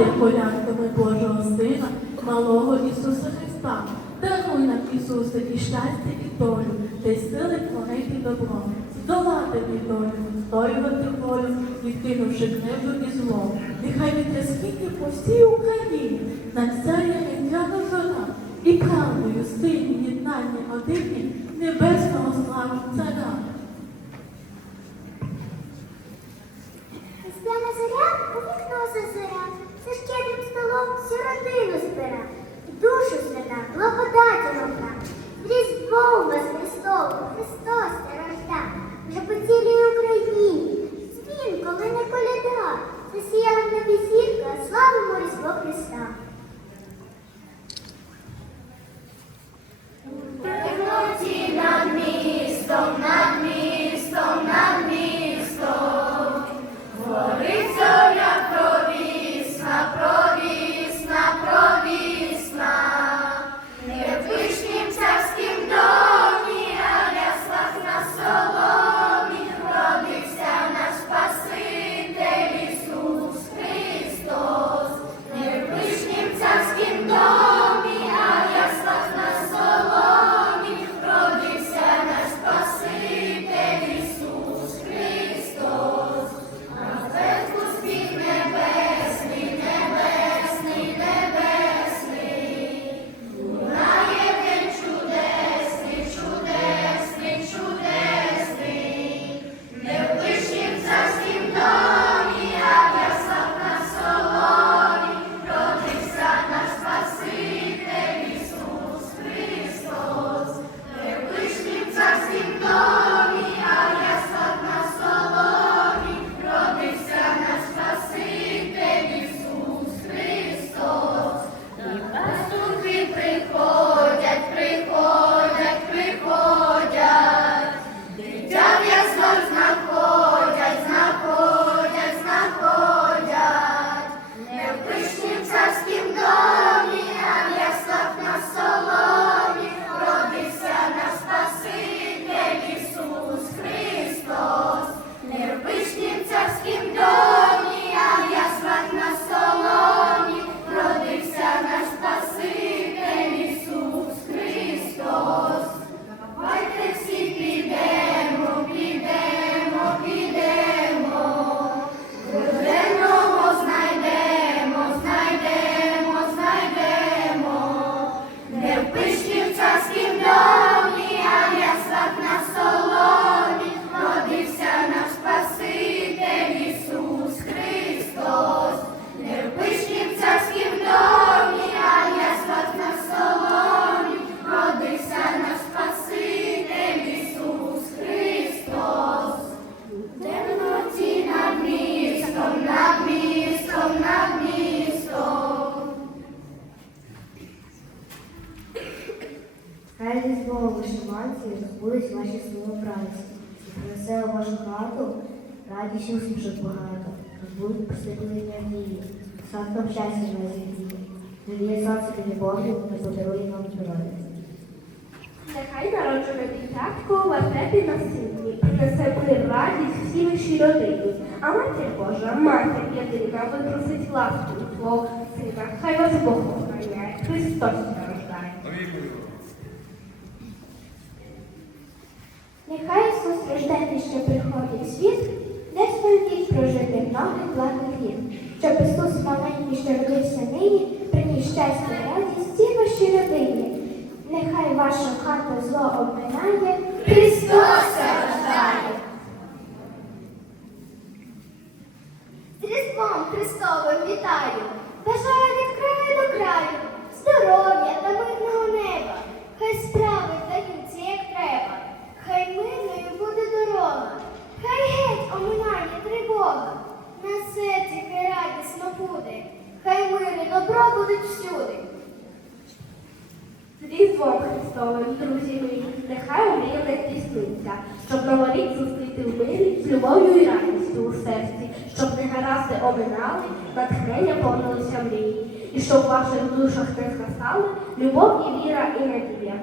Різдва вітає колядками Божого Сина, малого Ісуса Христа. Даруй нам, Ісусе, і щастя, і долю, й сили творити добро, здолати недолю, відстоювати волю, відкинувши книгу і зло. Нехай вітряскільки по всій Україні нам сяє різдвяна зора, і правдою, сині, єднання одині небесного славу царя. Хай різдво у вишиванці збулись ваші співпраці, і принесе у вашу хату радість усмішок багато, розбудуть посилення надії, садком щастя на зійді, Надія сонце любов'ю не подарує вам здоров'я. Нехай народжене дитятко у вертепі на сині, принесе мир радість всій вашій родині. А матір Божа, матір єдина, витрусить ласку твого сина. Хай вас Бог охороняє, Христос народжає. Нехай Ісус рождений що приходить в світ, не вік прожити многих благих літ, щоб Ісус маленький, що родився нині, приніс щастя і радість цій вашій родині. Нехай вашу хату зло обминає, Христос рождає. їх зустріти в мирі з любов'ю і радістю у серці, щоб не негаразди обинали, натхнення повнилися мрії, і щоб в ваших душах не згасали любов і віра, і надія.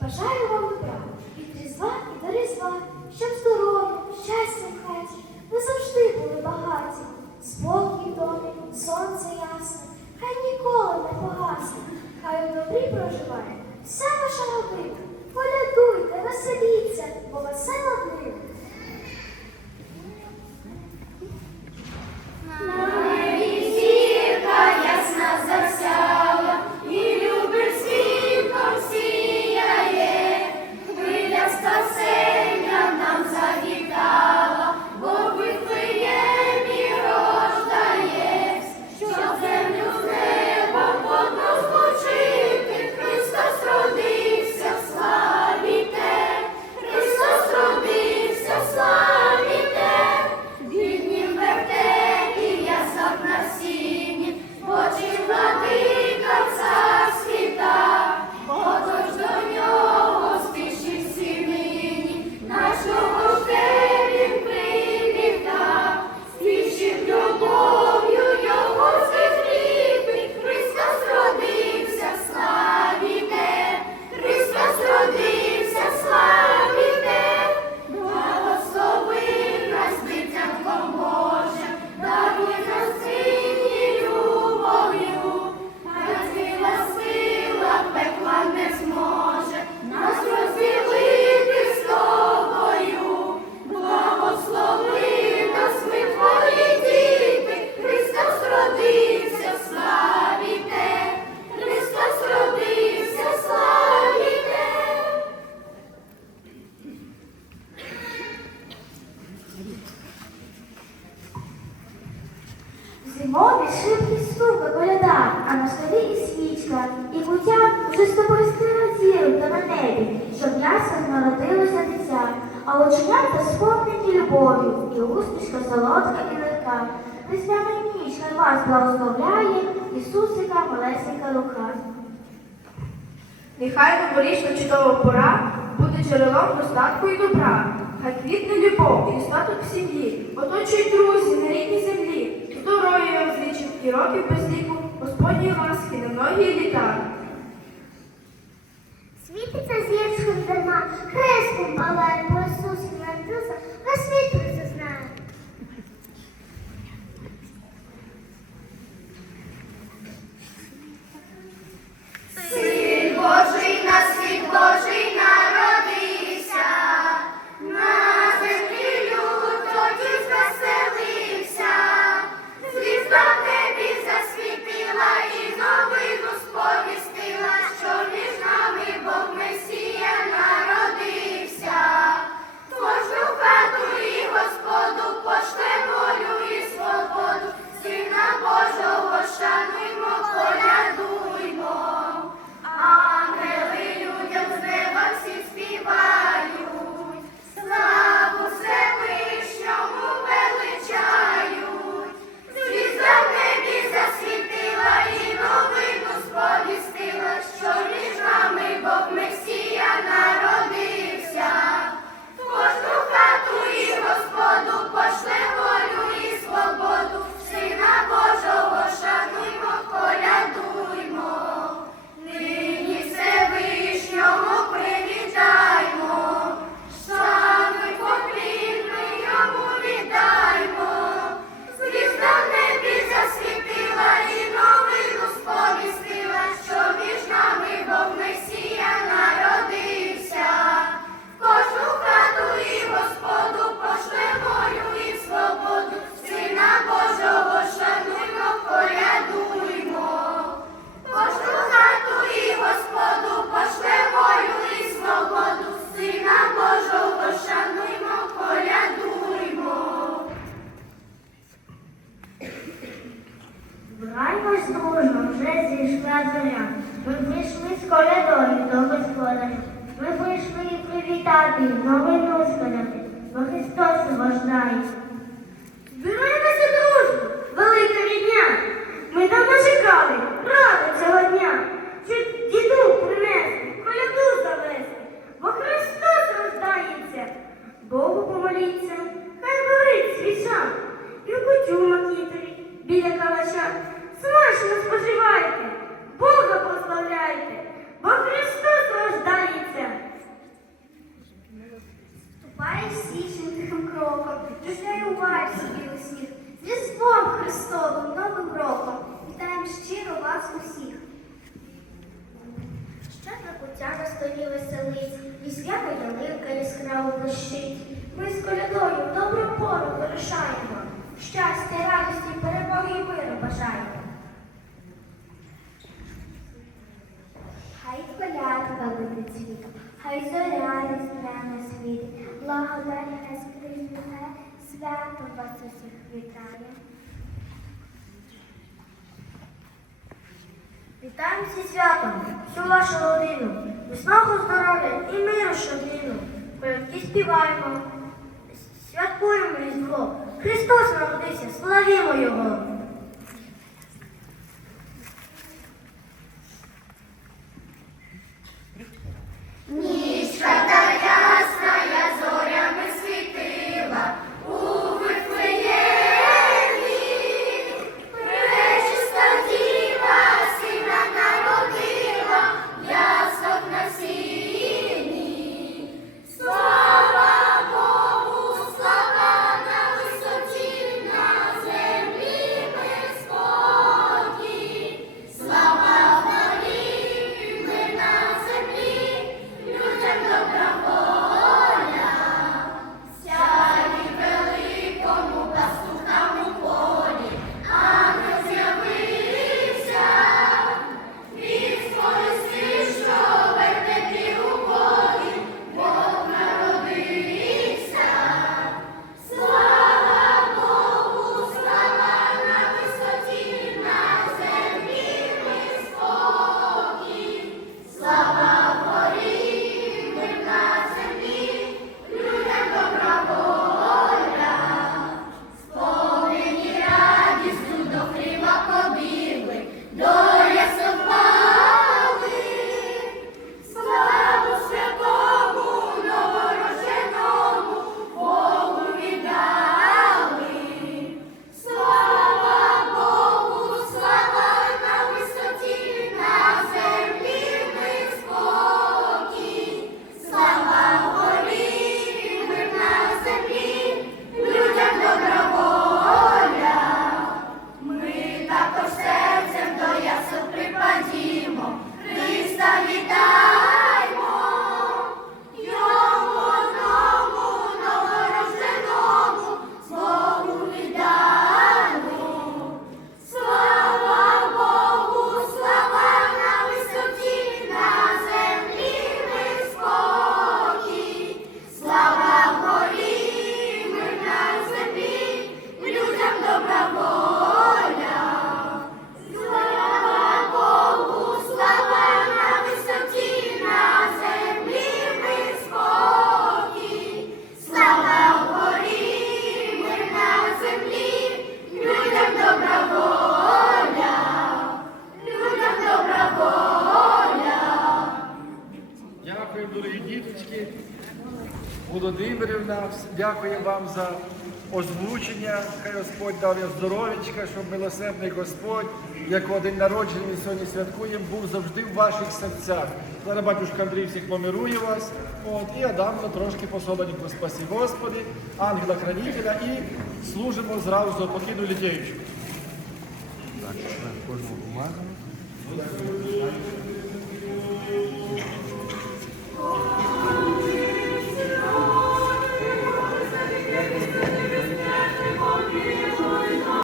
Бажаю вам добра, і різла і до різла, щоб здоров'я, щастя в хаті, ви завжди були багаті, спокій домі, сонце ясне, хай ніколи не. народилося дитя, а оченята сповнені любові, і усмішка солодка і легка. Різдвяна ніч на вас благословляє Ісусика малесенька рука. Нехай новорічна чудова пора буде джерелом достатку і добра. Хай квітне любов і достаток в сім'ї, оточують друзі на рідній землі, здоров'я вам звідчить і років без ліку, Господні ласки на многі літа. Ягода линка яскраво блищить, Ми з колядою добру пору вирушаємо. Щастя, радості, перемоги і миру бажаємо. Хай колядка буде цвітом, хай зоря різдвяна на світ. Благодаря, сприйме, свято вас усіх вітає. Вітаємо всі святом, всю вашу родину міцного здоров'я і миру щодину. колядки співаємо, святкуємо різдво. Христос народився, славімо Його! Дякую вам за озвучення. Хай Господь дав я здоров'ячка, щоб милосердний Господь, як один народження ми сьогодні святкуємо, був завжди в ваших серцях. Зараз батюшка Андрій всіх помирує вас. От, І Адамно ну, трошки пособаніку спасі Господи, ангела хранителя і служимо зразу, покину літєючку. Так, форму бумагу.